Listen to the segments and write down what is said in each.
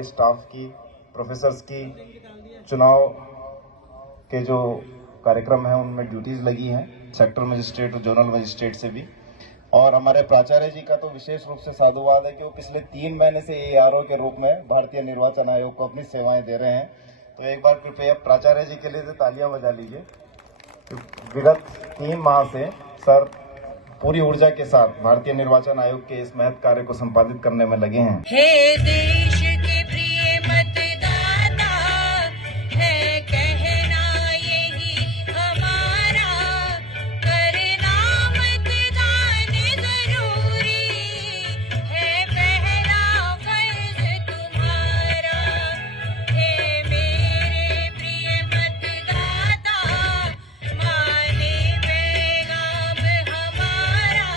हमारे स्टाफ की, प्रोफेसर्स की चुनाव के जो कार्यक्रम हैं उनमें ड्यूटीज लगी हैं, सेक्टर मजिस्ट्रेट और जोनल मजिस्ट्रेट से भी। और हमारे प्राचार्य जी का तो विशेष रूप से साधुवाद है कि वो पिछले 3 महीने से ARO के रूप में भारतीय निर्वाचन आयोग को अपनी सेवाएं दे रहे हैं। तो एक बार कृपया प्राचार्य जी के लिए तो तालियां बजा लीजिए। विगत 3 माह से सर पूरी ऊर्जा के साथ भारतीय निर्वाचन आयोग के इस महत्व कार्य को संपादित करने में लगे हैं। हे देश के प्रिय मतदाता, है कहना यही हमारा, करना मतदान जरूरी है, पहला फर्ज तुम्हारा। हे मेरे प्रिय मतदाता, माने पैगाम हमारा,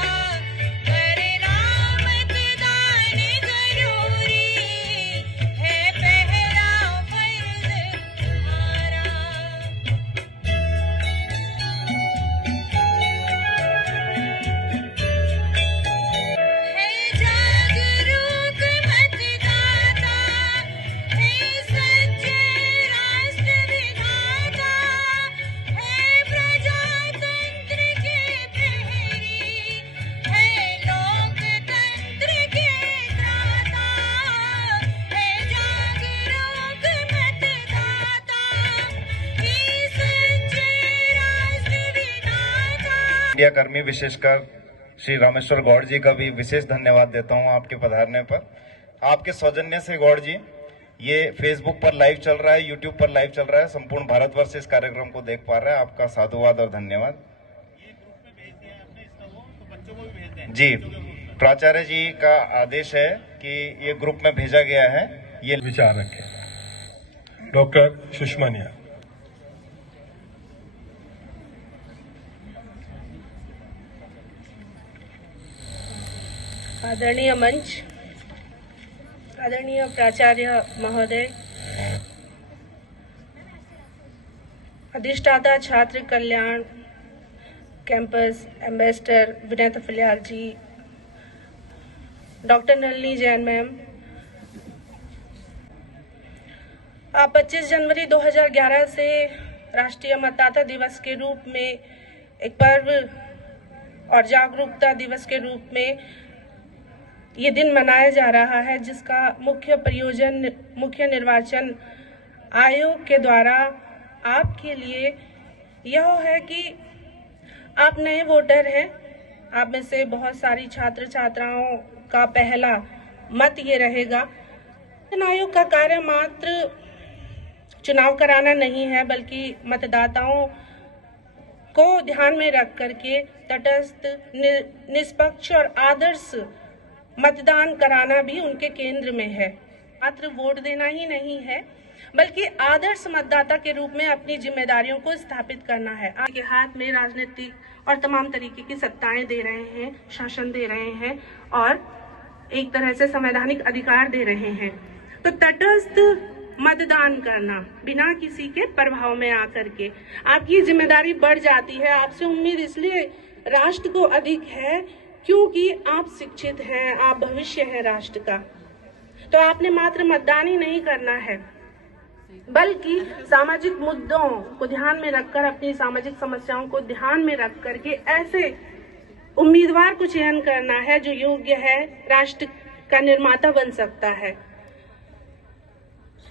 करना मतदान जरूरी है, पहला फर्ज तुम्हारा। है जागरूक मतदाता, है सच्चे राष्ट्र विधाता, है प्रजातंत्र के प्रहरी, है लोकतंत्र के त्राता। है जागरूक मतदाता, है सच्चे राष्ट्र विधाता। मीडिया कर्मी विशेषकर श्री रामेश्वर गौड़ जी का भी विशेष धन्यवाद देता हूं आपके पधारने पर। आपके सौजन्य से गौड़ जी ये फेसबुक पर लाइव चल रहा है, यूट्यूब पर लाइव चल रहा है, संपूर्ण भारतवर्ष इस कार्यक्रम को देख पा रहा है। आपका साधुवाद और धन्यवाद। जी, प्राचार्य जी का आदेश है कि ये ग्रुप में भेजा गया है। ये विचार रखें। डॉक्टर सुषमानिया। आदरणीय मंच, आदरणीय प्राचार्य महोदय, अधिष्ठाता छात्र कल्याण कैंपस एम्बेसडर विनय तफलियाल जी, डॉक्टर नलिनी जैन मैम, 25 जनवरी 2011 से राष्ट्रीय मतदाता दिवस के रूप में एक पर्व और जागरूकता दिवस के रूप में ये दिन मनाया जा रहा है, जिसका मुख्य प्रयोजन मुख्य निर्वाचन आयोग के द्वारा आपके लिए यह है कि आप नए वोटर हैं। आप में से बहुत सारी छात्र छात्राओं का पहला मत ये रहेगा। निर्वाचन आयोग का कार्य मात्र चुनाव कराना नहीं है, बल्कि मतदाताओं को ध्यान में रख करके तटस्थ, निष्पक्ष और आदर्श मतदान कराना भी उनके केंद्र में है। मात्र वोट देना ही नहीं है, बल्कि आदर्श मतदाता के रूप में अपनी जिम्मेदारियों को स्थापित करना है। आपके हाथ में राजनीतिक और तमाम तरीके की सत्ताएं दे रहे हैं, शासन दे रहे हैं और एक तरह से संवैधानिक अधिकार दे रहे हैं। तो तटस्थ मतदान करना बिना किसी के प्रभाव में आकर के आपकी जिम्मेदारी बढ़ जाती है। आपसे उम्मीद इसलिए राष्ट्र को अधिक है क्योंकि आप शिक्षित हैं, आप भविष्य हैं राष्ट्र का। तो आपने मात्र मतदान ही नहीं करना है, बल्कि सामाजिक मुद्दों को ध्यान में रखकर, अपनी सामाजिक समस्याओं को ध्यान में रख करके ऐसे उम्मीदवार को चयन करना है जो योग्य है, राष्ट्र का निर्माता बन सकता है।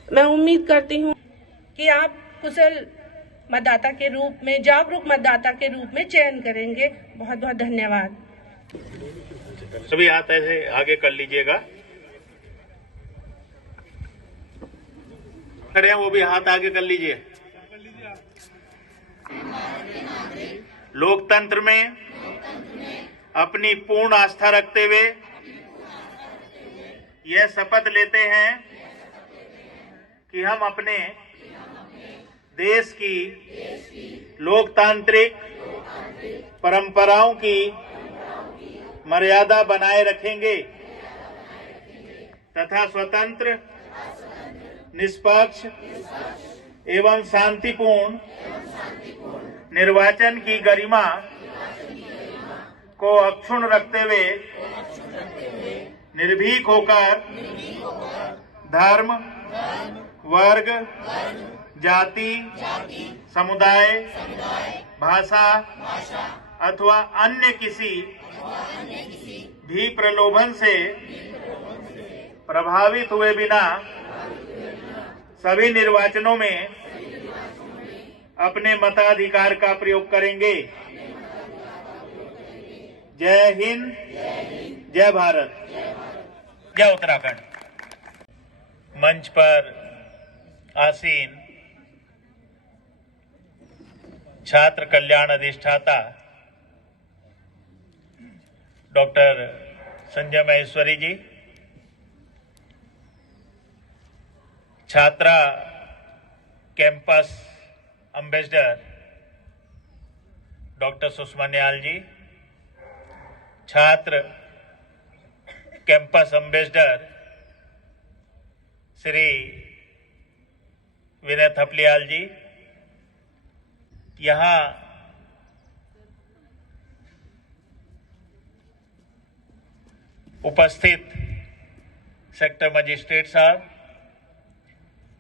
मैं उम्मीद करती हूँ कि आप कुशल मतदाता के रूप में, जागरूक मतदाता के रूप में चयन करेंगे। बहुत बहुत धन्यवाद। सभी हाथ ऐसे आगे कर लीजिएगा, खड़े हैं वो भी हाथ आगे कर लीजिए। लोकतंत्र में अपनी पूर्ण आस्था रखते हुए यह शपथ लेते हैं कि हम अपने देश की लोकतांत्रिक परंपराओं की मर्यादा बनाए रखेंगे तथा स्वतंत्र, निष्पक्ष एवं शांतिपूर्ण निर्वाचन की गरिमा को अक्षुण्ण रखते हुए निर्भीक होकर धर्म, वर्ग, जाति, समुदाय, भाषा अथवा अन्य किसी भी प्रलोभन से प्रभावित हुए बिना सभी निर्वाचनों में अपने मताधिकार का प्रयोग करेंगे। जय हिंद, जय भारत, जय उत्तराखंड। मंच पर आसीन छात्र कल्याण अधिष्ठाता डॉक्टर संजय महेश्वरी जी, छात्रा कैंपस एम्बेसडर डॉक्टर सुषमा निहाल जी, छात्र कैंपस एम्बेसडर श्री विनय थपलियाल जी, यहाँ उपस्थित सेक्टर मजिस्ट्रेट साहब,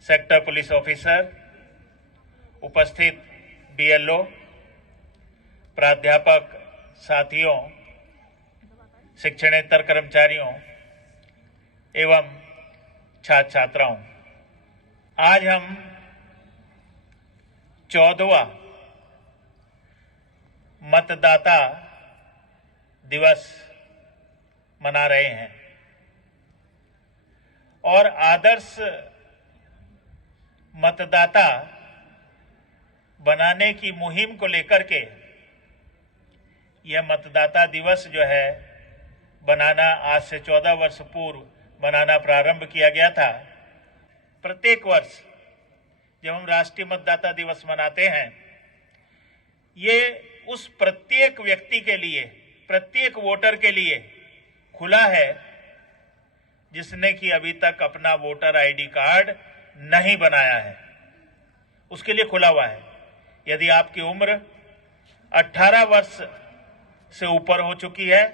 सेक्टर पुलिस ऑफिसर, उपस्थित बीएलओ, प्राध्यापक साथियों, शिक्षणेतर कर्मचारियों एवं छात्र छात्राओं, आज हम 14वां मतदाता दिवस मना रहे हैं और आदर्श मतदाता बनाने की मुहिम को लेकर के यह मतदाता दिवस जो है बनाना आज से 14 वर्ष पूर्व बनाना प्रारंभ किया गया था। प्रत्येक वर्ष जब हम राष्ट्रीय मतदाता दिवस मनाते हैं, ये उस प्रत्येक व्यक्ति के लिए, प्रत्येक वोटर के लिए खुला है जिसने कि अभी तक अपना वोटर आईडी कार्ड नहीं बनाया है, उसके लिए खुला हुआ है। यदि आपकी उम्र 18 वर्ष से ऊपर हो चुकी है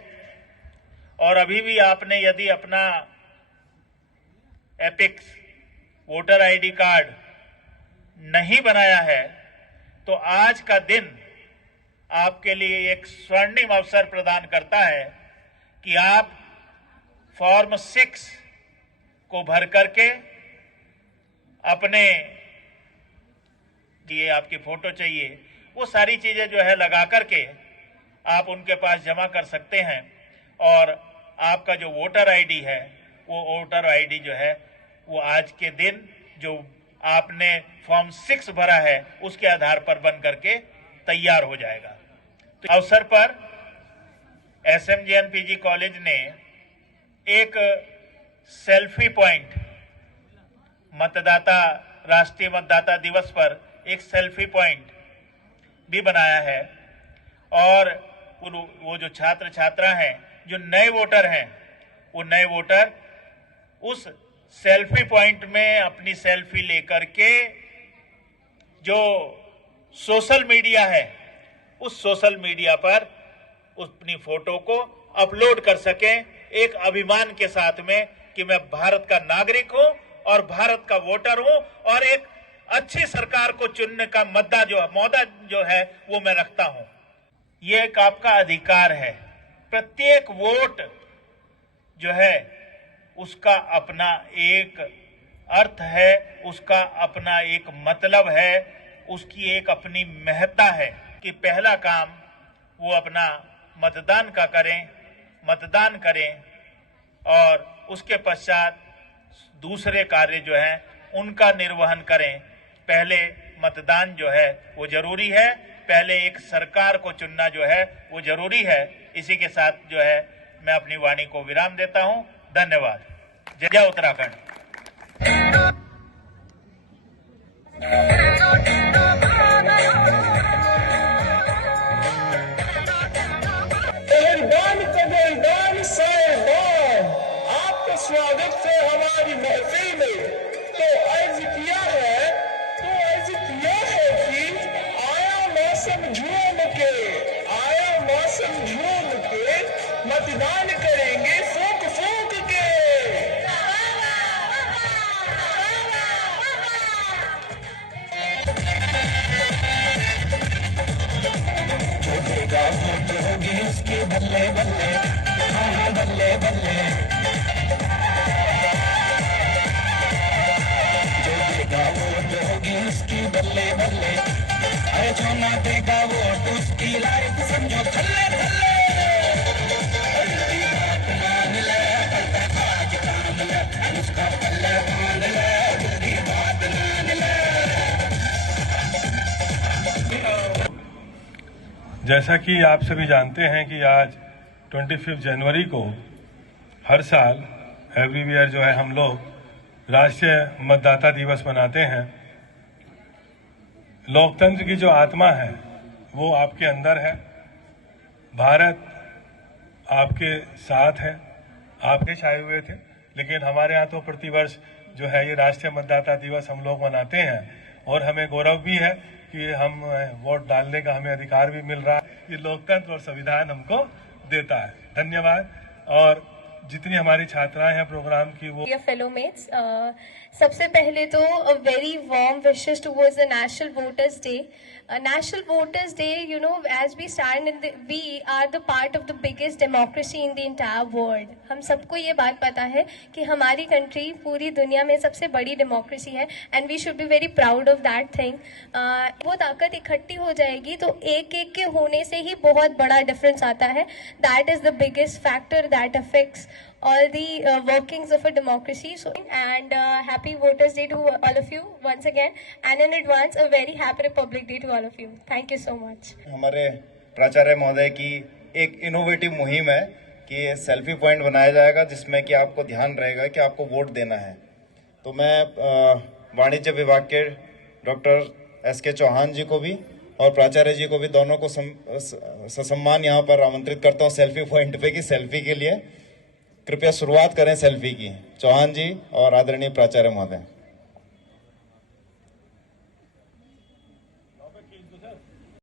और अभी भी आपने यदि अपना एपिक्स वोटर आईडी कार्ड नहीं बनाया है, तो आज का दिन आपके लिए एक स्वर्णिम अवसर प्रदान करता है कि आप फॉर्म 6 को भर करके अपने ये आपकी फोटो चाहिए, वो सारी चीजें जो है लगा करके आप उनके पास जमा कर सकते हैं और आपका जो वोटर आईडी है, वो वोटर आईडी जो है वो आज के दिन जो आपने फॉर्म 6 भरा है उसके आधार पर बन करके तैयार हो जाएगा। तो अवसर पर एसएमजीएन पीजी कॉलेज ने एक सेल्फी पॉइंट मतदाता राष्ट्रीय मतदाता दिवस पर एक सेल्फी पॉइंट भी बनाया है और वो जो छात्र छात्रा हैं, जो नए वोटर हैं, वो नए वोटर उस सेल्फी पॉइंट में अपनी सेल्फी लेकर के जो सोशल मीडिया है, उस सोशल मीडिया पर अपनी फोटो को अपलोड कर सकें एक अभिमान के साथ में कि मैं भारत का नागरिक हूं और भारत का वोटर हूं और एक अच्छी सरकार को चुनने का मौका जो है वो मैं रखता हूं। ये एक आपका अधिकार है। प्रत्येक वोट जो है उसका अपना एक अर्थ है, उसका अपना एक मतलब है, उसकी एक अपनी महत्ता है कि पहला काम वो अपना मतदान का करें, मतदान करें और उसके पश्चात दूसरे कार्य जो हैं उनका निर्वहन करें। पहले मतदान जो है वो जरूरी है, पहले एक सरकार को चुनना जो है वो जरूरी है। इसी के साथ जो है मैं अपनी वाणी को विराम देता हूं। धन्यवाद। जय उत्तराखंड। आपके स्वागत से हमारी महफिल में तो अर्ज किया है कि आया मौसम झूम के मतदान करेंगे फूंक फूंक के। जो ना देगा वोट उसकी लाइफ समझो थल्ले थल्ले। उसकी बात मान ले, करता काज काम ले, उसका पल्ले बांध ले, उसकी बात मान ले। जैसा कि आप सभी जानते हैं कि आज 25 जनवरी को हर साल एवरीवेयर जो है हम लोग राष्ट्रीय मतदाता दिवस मनाते हैं। लोकतंत्र की जो आत्मा है वो आपके अंदर है। भारत आपके साथ है, आपके छाए हुए थे, लेकिन हमारे यहाँ तो प्रतिवर्ष जो है ये राष्ट्रीय मतदाता दिवस हम लोग मनाते हैं और हमें गौरव भी है कि हम वोट डालने का हमें अधिकार भी मिल रहा है। ये लोकतंत्र और संविधान हमको देता है। धन्यवाद। और जितनी हमारी छात्राएं हैं प्रोग्राम की वो Dear fellow mates, सबसे पहले तो a very warm wishes towards the National Voters Day. National Voters Day, you know, as we stand we are the part of the biggest democracy in the entire world. हम सबको ये बात पता है कि हमारी कंट्री पूरी दुनिया में सबसे बड़ी डेमोक्रेसी है and we should be very proud of that thing. वो ताकत इकट्ठी हो जाएगी तो एक एक के होने से ही बहुत बड़ा डिफरेंस आता है. That is the biggest factor that affects all the workings of a democracy. So, and happy Voters Day to all of you once again, and in advance a very happy Republic Day to all of you. Thank you so much. हमारे प्राचार्य महोदय की एक innovative मुहिम है कि selfie point बनाया जाएगा जिसमें कि आपको ध्यान रहेगा कि आपको वोट देना है। तो मैं वाणिज्य विभाग के डॉक्टर SK चौहान जी को भी और प्राचार्य जी को भी दोनों को ससम्मान यहाँ पर आमंत्रित करता हूँ सेल्फी पॉइंट पे कि सेल्फी के लिए कृपया शुरुआत करें सेल्फी की। चौहान जी और आदरणीय प्राचार्य महोदय।